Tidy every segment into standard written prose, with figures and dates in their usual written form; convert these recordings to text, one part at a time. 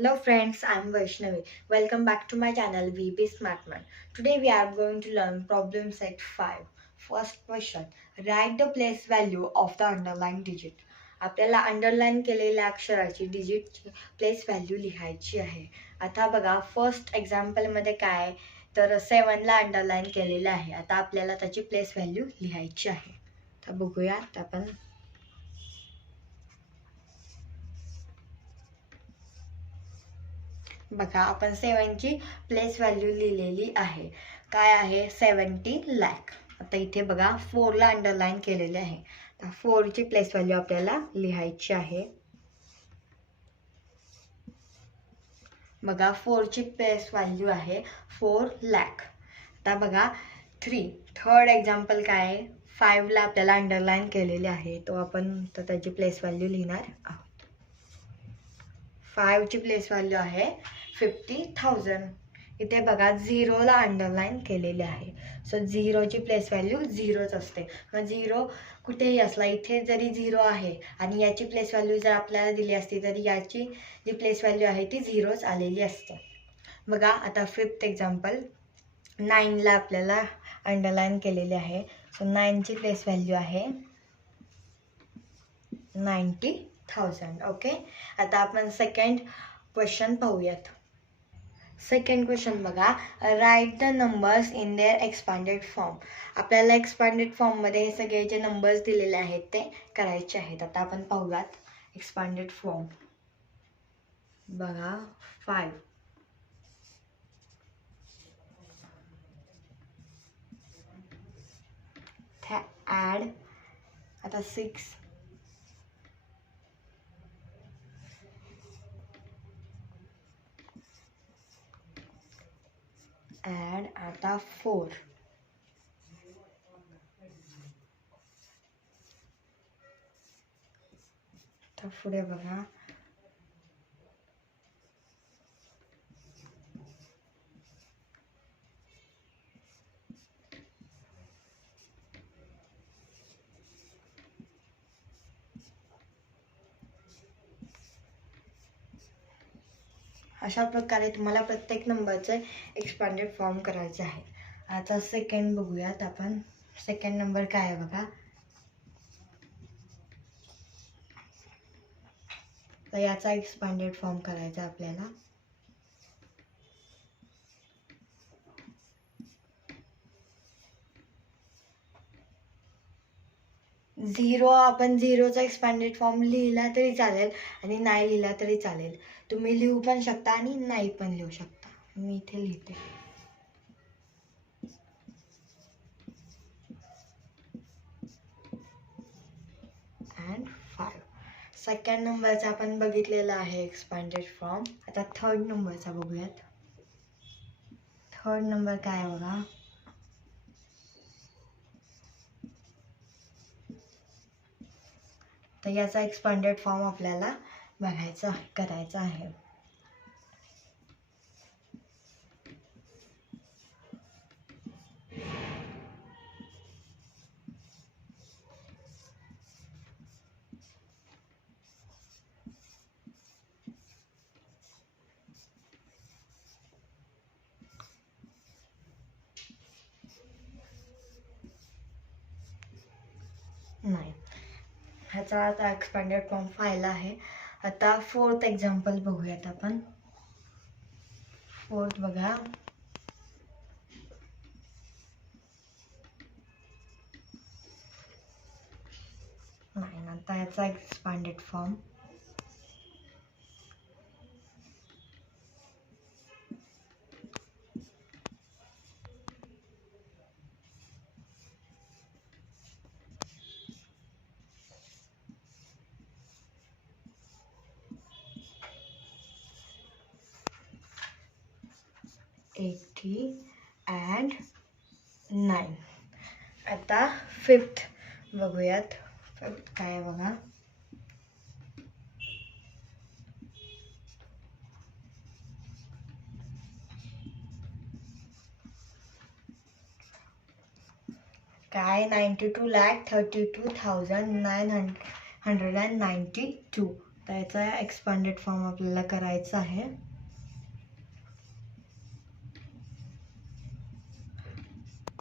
Hello friends, I am Vaishnavi. Welcome back to my channel VB Smartman. Today we are going to learn problem set 5. First question. Write the place value of the underlined digit. आपल्याला underline केलेल्या अक्षराची डिजिटची place value लिहायची आहे. आता बघा first एक्झाम्पलमध्ये काय तर 7ला underline केलेलं आहे. आता आपल्याला त्याची प्लेस व्हॅल्यू लिहायची आहे. तर बघूयात आपण. बघा आपण 7ची प्लेस व्हॅल्यू लिहिलेली आहे. काय आहे 70 लाख. आता इथे बघा 4ला अंडरलाईन केलेले आहे. तर 4ची प्लेस व्हॅल्यू आपल्याला लिहायची आहे. बघा 4ची प्लेस व्हॅल्यू आहे 4 लाख. आता बघा थर्ड एक्झाम्पल काय आहे 5ला आपल्याला अंडरलाईन केलेले आहे. तो आपण तर त्याची प्लेस व्हॅल्यू लिहिणार आहोत. 5ची प्लेस व्हॅल्यू आहे 50,000. इथे बघा 0ला अंडरलाईन केलेले आहे. सो 0ची प्लेस व्हॅल्यू 0च असते. मग 0 कुठेही असला इथे जरी 0 आहे आणि याची प्लेस व्हॅल्यू जर आपल्याला दिली असती तरी याची जी प्लेस व्हॅल्यू आहे ती 0च आलेली असते. बघा आता 5th एक्झाम्पल 9ला आपल्याला अंडरलाईन केलेले आहे. सो 9ची प्लेस व्हॅल्यू आहे 90,000. ओके. आता आपण सेकंड क्वेश्चन पाहूयात. सेकंड क्वेश्चन बघा write the numbers in their expanded form. आपल्याला एक्सपांडेड फॉर्ममध्ये हे सगळे जे नंबर्स दिलेले आहेत ते करायचे आहेत. आता आपण पाहूयात एक्सपांडेड फॉर्म. बघा 5 ॲड आता 6 ॲड आता 4 तर पुढे बघा अशा प्रकारे तुम्हाला प्रत्येक नंबरचे एक्सपांडेड फॉर्म करायचे आहे. आता सेकंड बघूयात आपण. सेकंड नंबर काय आहे बघा. तर याचा एक्सपांडेड फॉर्म करायचा आपल्याला. आपण 0चा एक्सपांडेड फॉर्म लिहिला तरी चालेल आणि नाही लिहिला तरी चालेल. तुम्ही लिहू पण शकता आणि नाही पण लिहू शकता. मी इथे लिहिते. अँड 5. सेकंड नंबरचा आपण बघितलेला आहे एक्सपांडेड फॉर्म. आता थर्ड नंबरचा बघूयात. थर्ड नंबर काय बघा. तर याचा एक्सपांडेड फॉर्म आपल्याला करायचा आहे. नाही ह्याचा आता एक्सपांडेड फॉर्म फाईल आहे. आता 4th एक्झाम्पल बघूयात आपण. 4th बघा. नाही आता याचा एक्सपांडेड फॉर्म. $80 and 9. आता 5th बघूयात. 5th काय बघा. काय 92,32,992. याचा एक्सपांडेड फॉर्म आपल्याला करायचा आहे.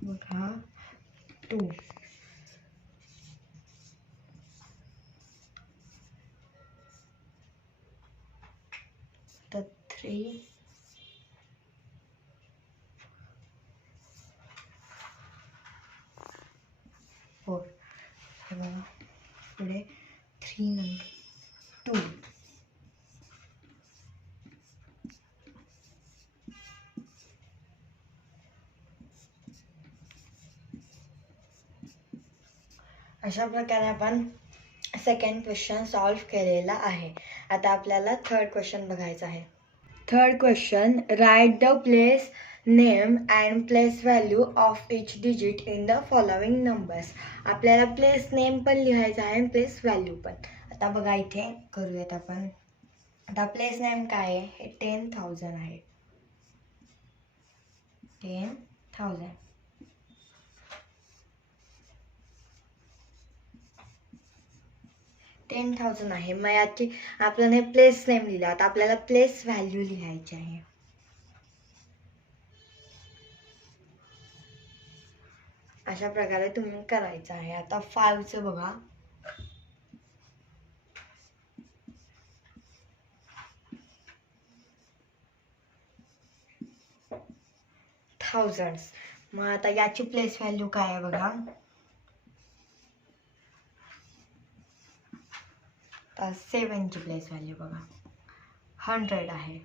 बघा 2 तर 3 4 हे बघा पुढे 3 नंतर 2 अशा प्रकारे आपण सेकंड क्वेश्चन सॉल्व केलेला आहे. आता आपल्याला थर्ड क्वेश्चन बघायचा आहे. Third question, write the place name and place value of each digit in the following numbers. आपल्याला प्लेस नेम पण लिहायचा आहे आणि प्लेस व्हॅल्यू पण. आता बघा इथे करूयात आपण. आता प्लेस नेम काय आहे, हे 10,000 आहे. 10,000 10,000 आहे. मग याची आपल्याला हे प्लेस नेम लिहिलं. आता आपल्याला प्लेस व्हॅल्यू लिहायची आहे. अशा प्रकारे तुम्ही करायचं आहे. आता 5चं बघा. थाउजंड्स. मग आता याची प्लेस व्हॅल्यू काय आहे बघा. 7ची प्लेस व्हॅल्यू बघा 100 आहे.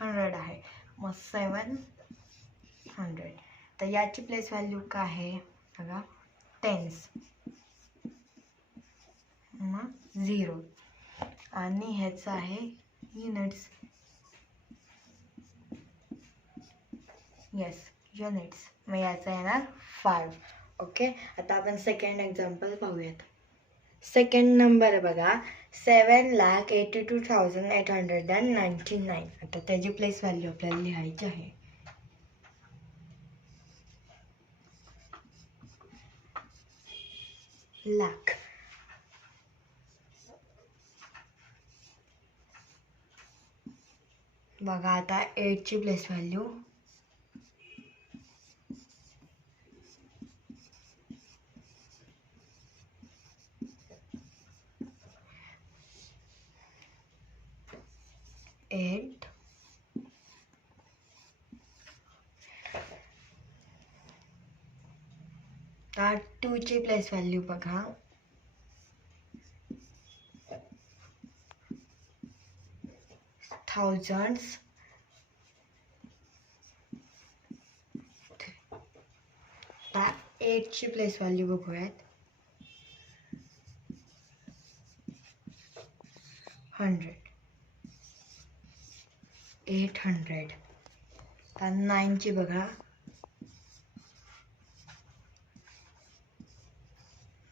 100 आहे. मग 700. तर याची प्लेस व्हॅल्यू काय आहे बघा 10s. मग 0 आणि ह्याचं आहे युनिट्स. Yes units. मग याचं येणार 5. ओके. आता आपण सेकंड एक्झाम्पल पाहूयात. सेकंड नंबर बघा 7,82,899. आता त्याची प्लेस व्हॅल्यू आपल्याला लिहायची आहे. लाख. बघा आता 8ची प्लेस व्हॅल्यू 8. आता 2ची प्लेस व्हॅल्यू बघा 1000s. आता 8ची प्लेस व्हॅल्यू बघूयात 100. 800. आता 9ची बघा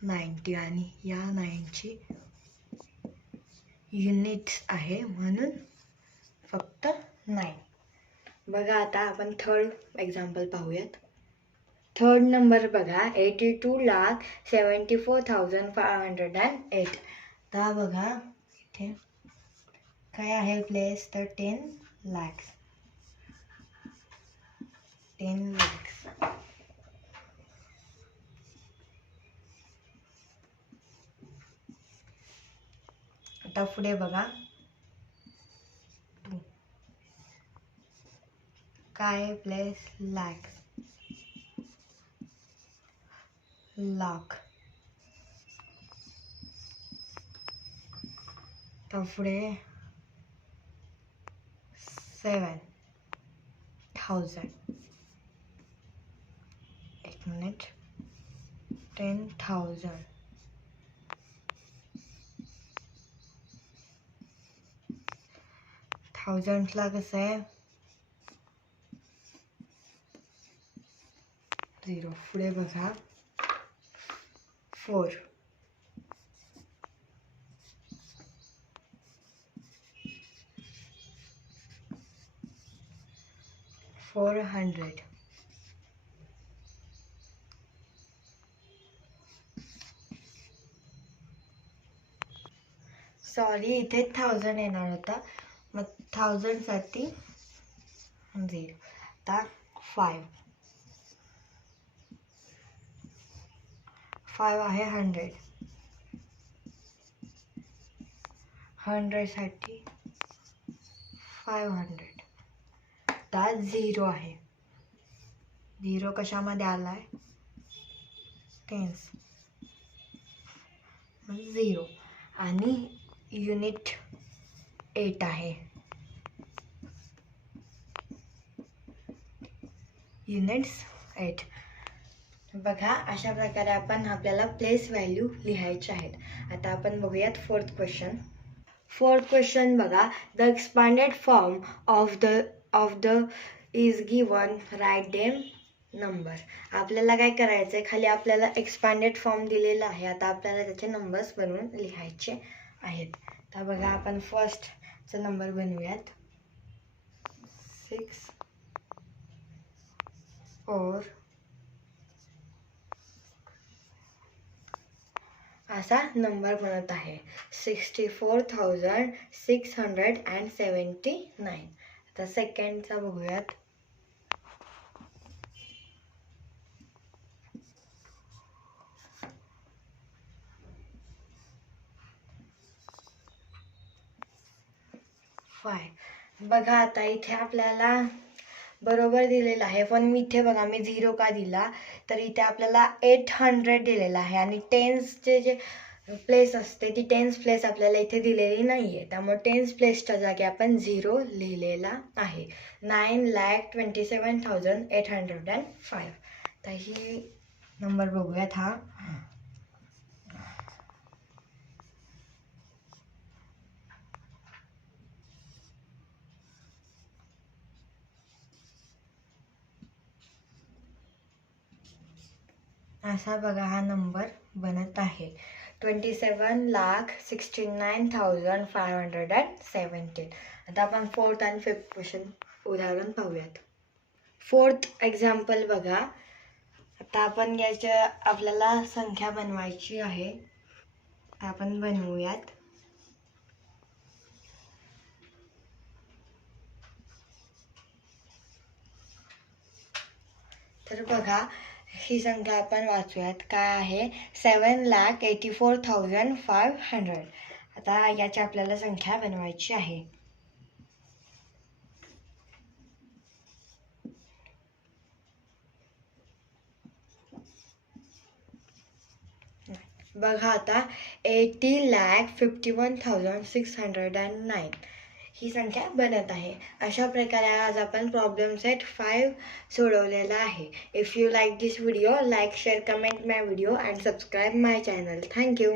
90 आणि या 9ची युनिट्स आहे म्हणून फक्त 9. बघा आता आपण थर्ड एक्झाम्पल पाहूयात. थर्ड नंबर बघा 82,74,508. आता बघा इथे काय आहे प्लेस तर 10 lakhs. 10 lakhs. आता पुढे बघा 2 काय प्लेस lakhs. लाख. तर पुढे 7,000. एक मिनिट 10,000. 1000ला कसं आहे 0. पुढे बघा 4. 400. सॉरी, इथे 1000 येणार होता, मग 1000 साठी 0. आता 5 आहे 100. 100 साठी 500. आता 0 आहे. 0 कशामध्ये आलाय? टेन्स. 0 आणि युनिट 8 आहे. युनिट्स 8. बघा, अशा प्रकारे आपल्याला प्लेस व्हॅल्यू लिहायचे आहेत. आता आपण बघूयात फोर्थ क्वेश्चन. फोर्थ क्वेश्चन बघा, the expanded form of the is given, write them number. आपल्याला काय करायचं आहे, खाली आपल्याला एक्सपांडेड फॉर्म दिलेला आहे. आता आपल्याला त्याचे नंबर्स बनवून लिहायचे आहेत. तर बघा, आपण फर्स्टचा नंबर बनवूयात. 6 4 असा नंबर बनत आहे. 64,679. आता सेकंडचा बघूयात. बघा, आता इथे आपल्याला बरोबर दिलेलं आहे, पण मी इथे बघा, मी 0 का दिला, तर इथे आपल्याला 800 दिलेला आहे आणि टेन्सचे जे प्लेस असते ती टेन्स प्लेस आपल्याला इथे दिलेली नाही आहे. त्यामुळे टेन्स प्लेसच्या जागी आपण 0 लिहिलेला आहे. 9,27,805. तर ही नंबर बघूयात. हा असा बघा हा नंबर बनत आहे. 27,69,517. आता आपण फोर्थ आणि फिफ्थ क्वेश्चन उदाहरण पाहूयात. फोर्थ एक्झाम्पल बघा. आता आपण याच्या आपल्याला संख्या बनवायची आहे. आपण बनवूयात. तर बघा, ही संख्या आपण वाचूयात. काय आहे? 7,84,500. आता याची आपल्याला संख्या बनवायची आहे. बघा, आता 80,51,609 ही संख्या बनत आहे. अशा प्रकारे आज आपण प्रॉब्लेम सेट 5 सोडवलेला आहे. If you like this video, like, share, comment my video and subscribe my channel. Thank you.